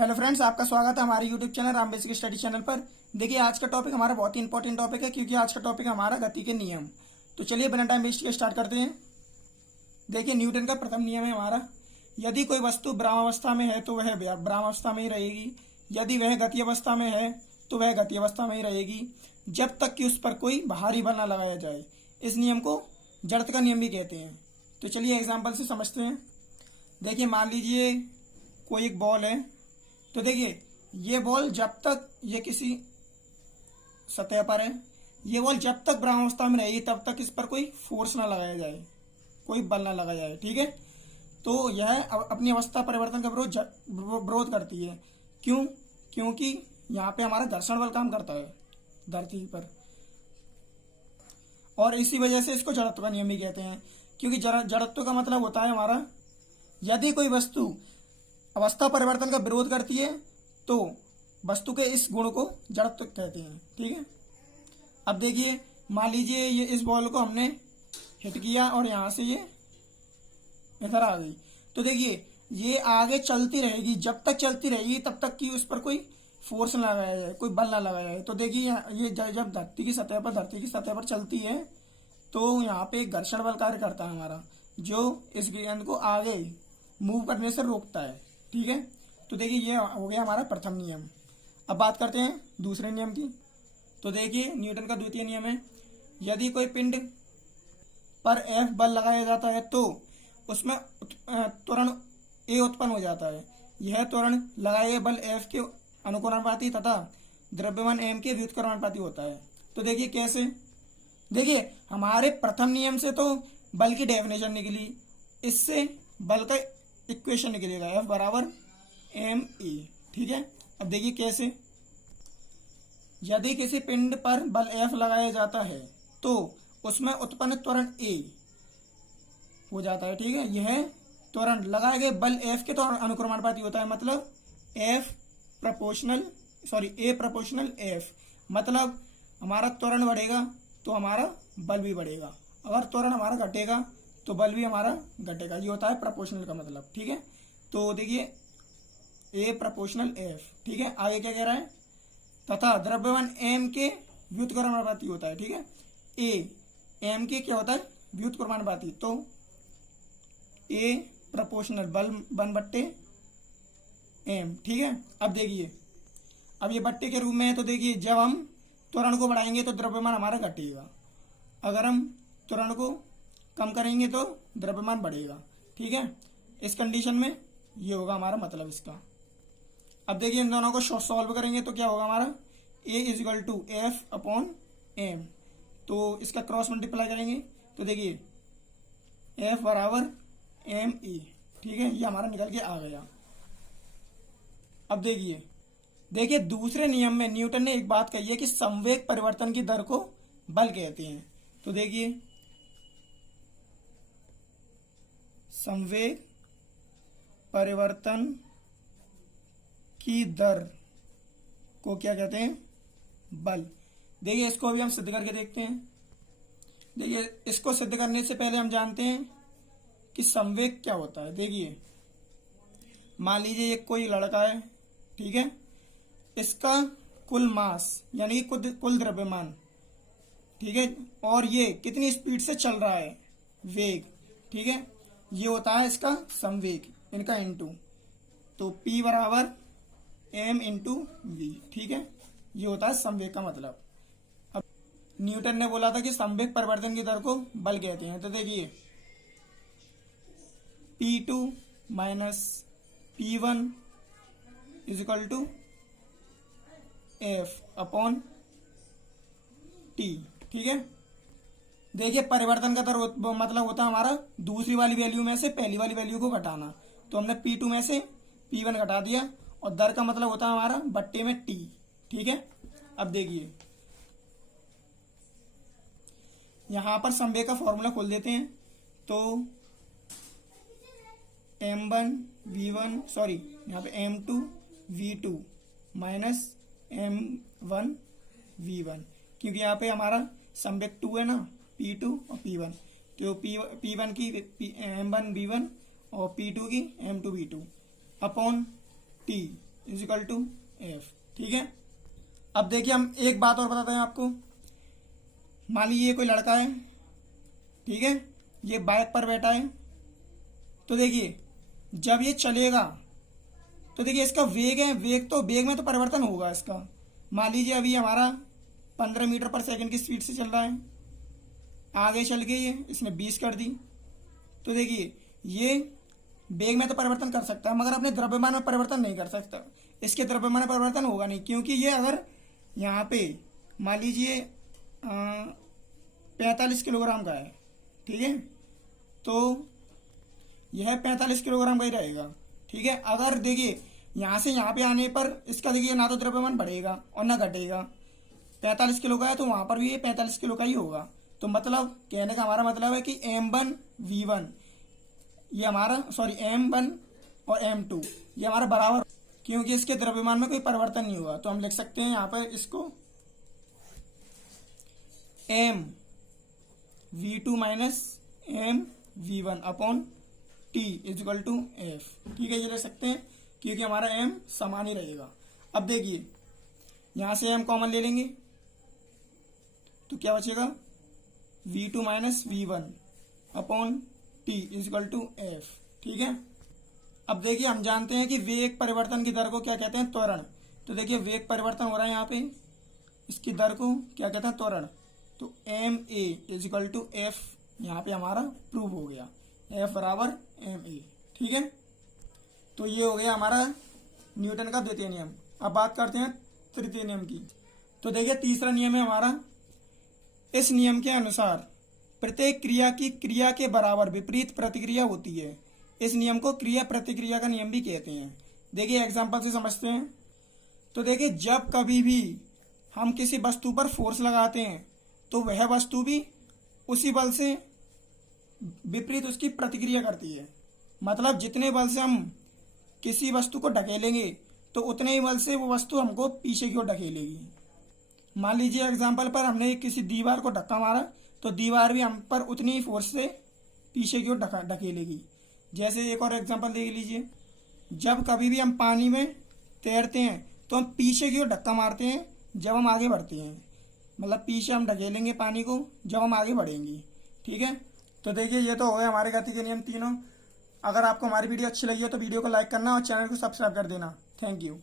Hello friends, आपका स्वागत है हमारे YouTube channel Ram basic study channel पर। देखिए, आज का टॉपिक हमारा बहुत ही इंपॉर्टेंट टॉपिक है, क्योंकि आज का टॉपिक है हमारा गति के नियम। तो चलिए बिना टाइम वेस्ट के स्टार्ट करते हैं। देखिए, न्यूटन का प्रथम नियम है हमारा, यदि कोई वस्तु ब्रह्मावस्था में है तो वह ब्रह्मावस्था में ही रहेगी, यदि वह गति अवस्था में है तो वह गति अवस्था में ही रहेगी, जब तक कि उस पर कोई बाहरी बल न लगाया जाए। इस नियम को जड़त्व का नियम भी कहते हैं। तो चलिए एग्जाम्पल से समझते हैं। देखिए, मान लीजिए कोई एक बॉल है। तो देखिए, ये बॉल जब तक ये किसी सतह पर है, ये बॉल जब तक ब्रह्मावस्था में रहेगी तब तक इस पर कोई फोर्स ना लगाया जाए, कोई बल ना लगाया जाए। ठीक है, तो यह अपनी अवस्था परिवर्तन का विरोध करती है। क्यों? क्योंकि यहाँ पे हमारा घर्षण बल काम करता है धरती पर, और इसी वजह से इसको जड़त्व का नियम भी कहते हैं। क्योंकि जड़त्व का मतलब होता है हमारा, यदि कोई वस्तु अवस्था परिवर्तन का विरोध करती है तो वस्तु के इस गुण को जड़त्व कहते हैं। ठीक है, अब देखिए, मान लीजिए ये इस बॉल को हमने हिट किया और यहाँ से ये इधर आ गई। तो देखिए, ये आगे चलती रहेगी, जब तक चलती रहेगी तब तक कि उस पर कोई फोर्स ना लगाया जाए, कोई बल ना लगाया जाए। तो देखिए, ये जब धरती की सतह पर चलती है तो यहाँ पे एक घर्षण बल कार्य करता है हमारा, जो इस गेंद को आगे मूव करने से रोकता है। ठीक है, तो देखिए, ये हो गया हमारा प्रथम नियम। अब बात करते हैं दूसरे नियम की। तो देखिए, न्यूटन का द्वितीय नियम है, यदि कोई पिंड पर F बल लगाया जाता है तो उसमें त्वरण A उत्पन्न हो जाता है। यह त्वरण लगाए गए बल F के अनुकरणानुपाती तथा द्रव्यमान M के व्युत्क्रमानुपाती होता है। तो देखिए कैसे। देखिए, हमारे प्रथम नियम से तो बल की डेफिनेशन निकली, इससे बल का इक्वेशन निकलेगा, F बराबर ma। ठीक है, अब देखिए कैसे। यदि किसी पिंड पर बल F लगाया जाता है तो उसमें उत्पन्न त्वरण A हो जाता है। ठीक है, यह त्वरण लगाए गए बल F के तो अनुक्रमानुपाती होता है, मतलब A प्रोपोर्शनल F। मतलब हमारा त्वरण बढ़ेगा तो हमारा बल भी बढ़ेगा, अगर त्वरण हमारा घटेगा तो बल भी हमारा घटेगा। ये होता है प्रोपोर्शनल का मतलब। ठीक है, तो देखिए A प्रोपोर्शनल F। ठीक है, आगे क्या कह रहा है, तथा द्रव्यमान M के व्युत्क्रमानुपाती होता है। ठीक है, A M के क्या होता है, व्युत्क्रमानुपाती। तो A प्रोपोर्शनल बल 1/M। ठीक है, अब देखिए, अब ये बट्टे के रूप में है। तो देखिए, जब हम त्वरण को बढ़ाएंगे तो द्रव्यमान हमारा घटेगा, अगर हम त्वरण को कम करेंगे तो द्रव्यमान बढ़ेगा। ठीक है, इस कंडीशन में ये होगा हमारा मतलब इसका। अब देखिए, इन दोनों को सॉल्व करेंगे तो क्या होगा हमारा, A = F/M। तो इसका क्रॉस मल्टीप्लाई करेंगे तो देखिए F बराबर ma। ठीक है, ये हमारा निकल के आ गया। अब देखिए दूसरे नियम में न्यूटन ने एक बात कही है कि संवेग परिवर्तन की दर को बल कहते हैं। तो देखिए, संवेग परिवर्तन की दर को क्या कहते हैं, बल। देखिए, इसको अभी हम सिद्ध करके देखते हैं। देखिए, इसको सिद्ध करने से पहले हम जानते हैं कि संवेग क्या होता है। देखिए, मान लीजिए ये कोई लड़का है। ठीक है, इसका कुल मास यानी कुल द्रव्यमान, ठीक है, और ये कितनी स्पीड से चल रहा है, वेग। ठीक है, ये होता है इसका संवेग, इनका इनटू। तो P बराबर M इंटू V। ठीक है, ये होता है संवेग का मतलब। अब न्यूटन ने बोला था कि संवेग परिवर्तन की दर को बल कहते हैं। तो देखिए, P2 माइनस P1 = F/T। ठीक है, देखिए, परिवर्तन का दर मतलब होता है हमारा दूसरी वाली वैल्यू में से पहली वाली वैल्यू को घटाना। तो हमने P2 में से P1 घटा दिया, और दर का मतलब होता है हमारा बट्टे में T। ठीक है, अब देखिए, यहां पर संवेग का फॉर्मूला खोल देते हैं। तो यहाँ पे M2 V2 minus M1 V1, क्योंकि यहाँ पे हमारा संवेग 2 है ना, P2 और P1। तो P1 की M1 V1 और P2 की M2 V2 upon T is equal to F. ठीक है, अब देखिए हम एक बात और बताते हैं आपको। मान लीजिए ये कोई लड़का है, ठीक है, ये बाइक पर बैठा है, तो देखिए जब ये चलेगा तो देखिए इसका वेग है, वेग में तो परिवर्तन होगा इसका। मान लीजिए अभी हमारा 15 मीटर पर सेकंड की स्पीड से चल रहा है, आगे चल के ये इसने 20 कर दी, तो देखिए ये वेग में तो परिवर्तन कर सकता है मगर अपने द्रव्यमान में परिवर्तन नहीं कर सकता। इसके द्रव्यमान में परिवर्तन होगा नहीं, क्योंकि ये अगर यहाँ पे मान लीजिए 45 किलोग्राम का है, ठीक है, तो यह 45 किलोग्राम का ही रहेगा। ठीक है, अगर देखिए यहाँ से यहाँ पे आने पर इसका देखिए ना तो द्रव्यमान बढ़ेगा और ना घटेगा। 45 किलो का है तो वहां पर भी ये 45 किलो का ही होगा। तो मतलब कहने का हमारा मतलब है कि M1V1 ये हमारा M1 और M2 ये हमारा बराबर, क्योंकि इसके द्रव्यमान में कोई परिवर्तन नहीं हुआ। तो हम लिख सकते हैं यहाँ पर इसको M_V2 minus M_V1 upon T is equal to F। ठीक है, ये ले सकते हैं क्योंकि हमारा M समान ही रहेगा। अब देखिए यहां से M कॉमन ले लेंगे तो क्या बचेगा V2 minus V1 upon T is equal to F। ठीक है, अब देखिए हम जानते हैं कि वेग परिवर्तन की दर को क्या कहते हैं, त्वरण। तो देखिए वेग परिवर्तन हो रहा है यहाँ पे, इसकी दर को क्या कहते हैं, त्वरण। तो ma इजिकल टू F यहाँ पे हमारा प्रूव हो गया, F बराबर ma। ठीक है, तो ये हो गया हमारा न्यूटन का द्वितीय नियम। अब बात करते हैं तृतीय नियम की। तो देखिए तीसरा नियम है हमारा, इस नियम के अनुसार प्रत्येक क्रिया की क्रिया के बराबर विपरीत प्रतिक्रिया होती है। इस नियम को क्रिया प्रतिक्रिया का नियम भी कहते हैं। देखिए एग्जांपल से समझते हैं। तो देखिए जब कभी भी हम किसी वस्तु पर फोर्स लगाते हैं तो वह वस्तु भी उसी बल से विपरीत उसकी प्रतिक्रिया करती है। मतलब जितने बल से हम किसी वस्तु को ढकेलेंगे तो उतने ही बल से वो वस्तु हमको पीछे की ओर ढकेलेगी। मान लीजिए एग्जाम्पल पर हमने किसी दीवार को धक्का मारा तो दीवार भी हम पर उतनी ही फोर्स से पीछे की ओर ढकेलेगी। जैसे एक और एग्जाम्पल देख लीजिए, जब कभी भी हम पानी में तैरते हैं तो हम पीछे की ओर धक्का मारते हैं जब हम आगे बढ़ते हैं, मतलब पीछे हम ढकेलेंगे पानी को जब हम आगे बढ़ेंगे। ठीक है, तो देखिए ये तो हो गए हमारे गति के नियम तीनों। अगर आपको हमारी वीडियो अच्छी लगी है तो वीडियो को लाइक करना और चैनल को सब्सक्राइब कर देना। Thank you.